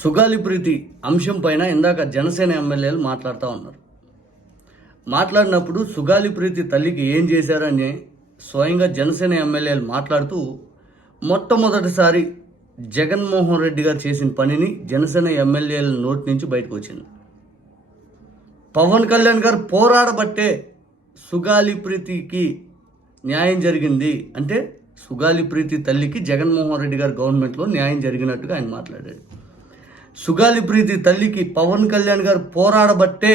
సుగాలి ప్రీతి అంశం పైన ఇందాక జనసేన ఎమ్మెల్యేలు మాట్లాడుతూ ఉన్నారు. మాట్లాడినప్పుడు సుగాలి ప్రీతి తల్లికి ఏం చేశారని స్వయంగా జనసేన ఎమ్మెల్యేలు మాట్లాడుతూ మొట్టమొదటిసారి జగన్మోహన్ రెడ్డి గారు చేసిన పనిని జనసేన ఎమ్మెల్యేల నోటి నుంచి బయటకు వచ్చింది. పవన్ కళ్యాణ్ గారు పోరాడబట్టే సుగాలి ప్రీతికి న్యాయం జరిగింది అంటే సుగాలి ప్రీతి తల్లికి జగన్మోహన్ రెడ్డి గారు గవర్నమెంట్లో న్యాయం జరిగినట్టుగా ఆయన మాట్లాడాడు సుగాలి ప్రీతి తల్లికి పవన్ కళ్యాణ్ గారు పోరాడబట్టే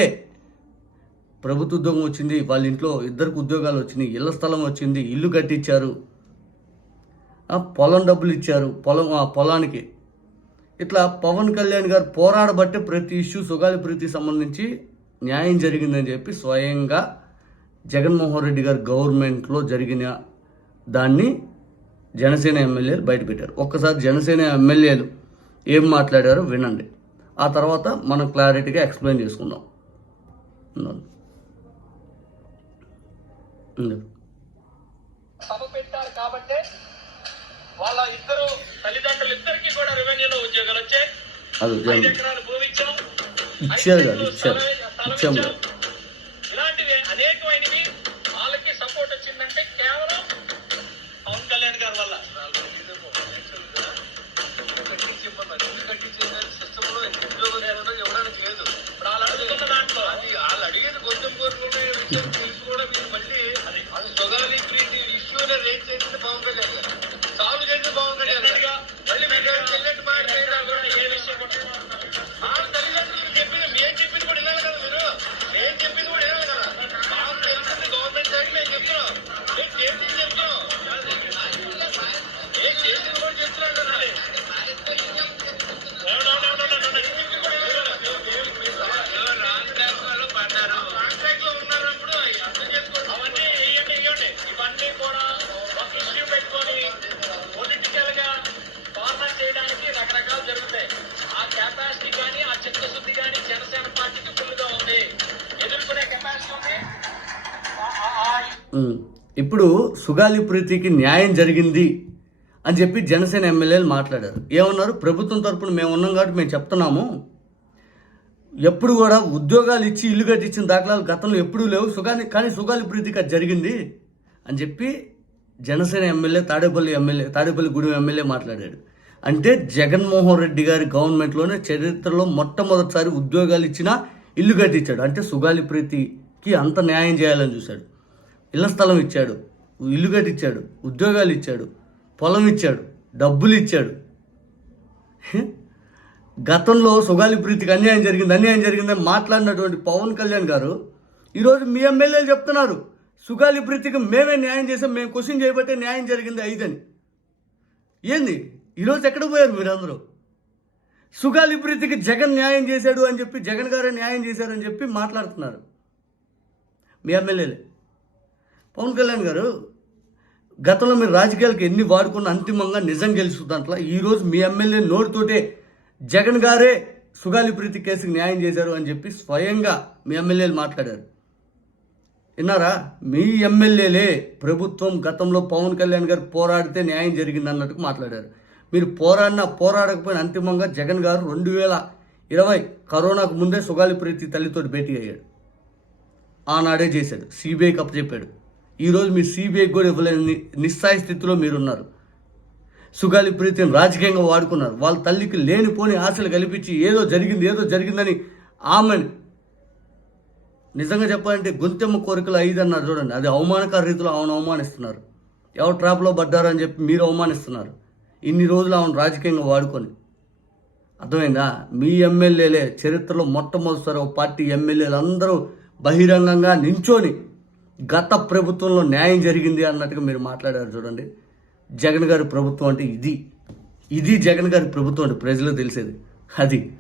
ప్రభుత్వ ఉద్యోగం వచ్చింది వాళ్ళ ఇంట్లో ఇద్దరికి ఉద్యోగాలు వచ్చినాయి ఇళ్ళ స్థలం వచ్చింది ఇల్లు కట్టించారు. ఆ పొలం డబ్బులు ఇచ్చారు పొలం ఆ పొలానికి. ఇట్లా పవన్ కళ్యాణ్ గారు పోరాడబట్టే ప్రతి ఇష్యూ సుగాలి ప్రీతి సంబంధించి న్యాయం జరిగిందని చెప్పి స్వయంగా జగన్మోహన్ రెడ్డి గారు గవర్నమెంట్లో జరిగిన దాన్ని జనసేన ఎమ్మెల్యేలు బయటపెట్టారు. ఒక్కసారి జనసేన ఎమ్మెల్యేలు ఏం మాట్లాడారో వినండి. ఆ తర్వాత మనం క్లారిటీగా ఎక్స్ప్లెయిన్ చేసుకుందాం. పెట్టారు కాబట్టే వాళ్ళ ఇద్దరు తల్లిదండ్రులు ఇద్దరికి కూడా రెవెన్యూలో ఉద్యోగాలు వచ్చాయి. అది ఐదు జరగదు. ఎకరాలు భూమి ఇచ్చాం. ఇచ్చారు ఇచ్చారు. ఇచ్చాము ఇప్పుడు సుగాలి ప్రీతికి న్యాయం జరిగింది అని చెప్పి జనసేన ఎమ్మెల్యేలు మాట్లాడారు. ఏమన్నారు? ప్రభుత్వం తరపున మేము ఉన్నాం కాబట్టి మేము చెప్తున్నాము. ఎప్పుడు కూడా ఉద్యోగాలు ఇచ్చి ఇల్లు కట్టించిన దాఖలాలు గతంలో ఎప్పుడూ లేవు. సుగాలి కానీ సుగాలి ప్రీతికి అది జరిగింది అని చెప్పి Janasena MLA Tadepalli MLA Tadepalli Gudem MLA మాట్లాడాడు. అంటే జగన్మోహన్ రెడ్డి గారి గవర్నమెంట్లోనే చరిత్రలో మొట్టమొదటిసారి ఉద్యోగాలు ఇచ్చినా ఇల్లు కట్టించాడు. అంటే సుగాలి ప్రీతికి అంత న్యాయం చేయాలని చూశాడు. ఇళ్ళ స్థలం ఇచ్చాడు ఇల్లు కట్టించాడు ఉద్యోగాలు ఇచ్చాడు పొలం ఇచ్చాడు డబ్బులు ఇచ్చాడు. గతంలో సుగాలి ప్రీతికి అన్యాయం జరిగింది అన్యాయం జరిగిందని మాట్లాడినటువంటి పవన్ కళ్యాణ్ గారు ఈరోజు మీ ఎమ్మెల్యేలు చెప్తున్నారు సుగాలి ప్రీతికి మేమే న్యాయం చేసాం మేము క్వశ్చన్ చేయబట్టే న్యాయం జరిగింది ఐదని. ఏంది? ఈరోజు ఎక్కడ పోయారు మీరందరూ? సుగాలి ప్రీతికి జగన్ న్యాయం చేశాడు అని చెప్పి జగన్ గారే న్యాయం చేశారని చెప్పి మాట్లాడుతున్నారు మీ ఎమ్మెల్యేలే. పవన్ కళ్యాణ్ గారు గతంలో మీరు రాజకీయాలకు ఎన్ని వాడుకున్న అంతిమంగా నిజం గెలుస్తుంది దాంట్లో. ఈరోజు మీ ఎమ్మెల్యే నోటితోటే జగన్ గారే సుగాలి ప్రీతి కేసుకి న్యాయం చేశారు అని చెప్పి స్వయంగా మీ ఎమ్మెల్యేలు మాట్లాడారు. విన్నారా? మీ ఎమ్మెల్యేలే ప్రభుత్వం గతంలో పవన్ కళ్యాణ్ గారు పోరాడితే న్యాయం జరిగింది అన్నట్టు మాట్లాడారు. మీరు పోరాడినా పోరాడకపోయినా అంతిమంగా జగన్ గారు రెండు వేల ఇరవై కరోనాకు ముందే సుగాలి ప్రీతి తల్లితో భేటీ అయ్యాడు. ఆనాడే చేశాడు. సిబిఐకి అప్పచెప్పాడు. ఈరోజు మీరు సిబిఐకి కూడా ఇవ్వలేని నిస్సాయ స్థితిలో మీరున్నారు. సుగాలి ప్రీతిని రాజకీయంగా వాడుకున్నారు. వాళ్ళ తల్లికి లేనిపోని ఆశలు కల్పించి ఏదో జరిగింది ఏదో జరిగిందని ఆమెని నిజంగా చెప్పాలంటే గుంతెమ్మ కోరికలు ఐదు అన్నారు చూడండి. అది అవమానకర రీతిలో ఆమెను అవమానిస్తున్నారు. ఎవరు ట్రాప్లో పడ్డారని చెప్పి మీరు అవమానిస్తున్నారు. ఇన్ని రోజులు ఆమెను రాజకీయంగా వాడుకొని. అర్థమైందా? మీ ఎమ్మెల్యేలే చరిత్రలో మొట్టమొదటిసారి ఒక పార్టీ ఎమ్మెల్యేలు అందరూ బహిరంగంగా నించొని గత ప్రభుత్వంలో న్యాయం జరిగింది అన్నట్టుగా మీరు మాట్లాడారు చూడండి. జగన్ గారి ప్రభుత్వం అంటే ఇది. ఇది జగన్ గారి ప్రభుత్వం అంటే ప్రజలకు తెలిసేది. అది.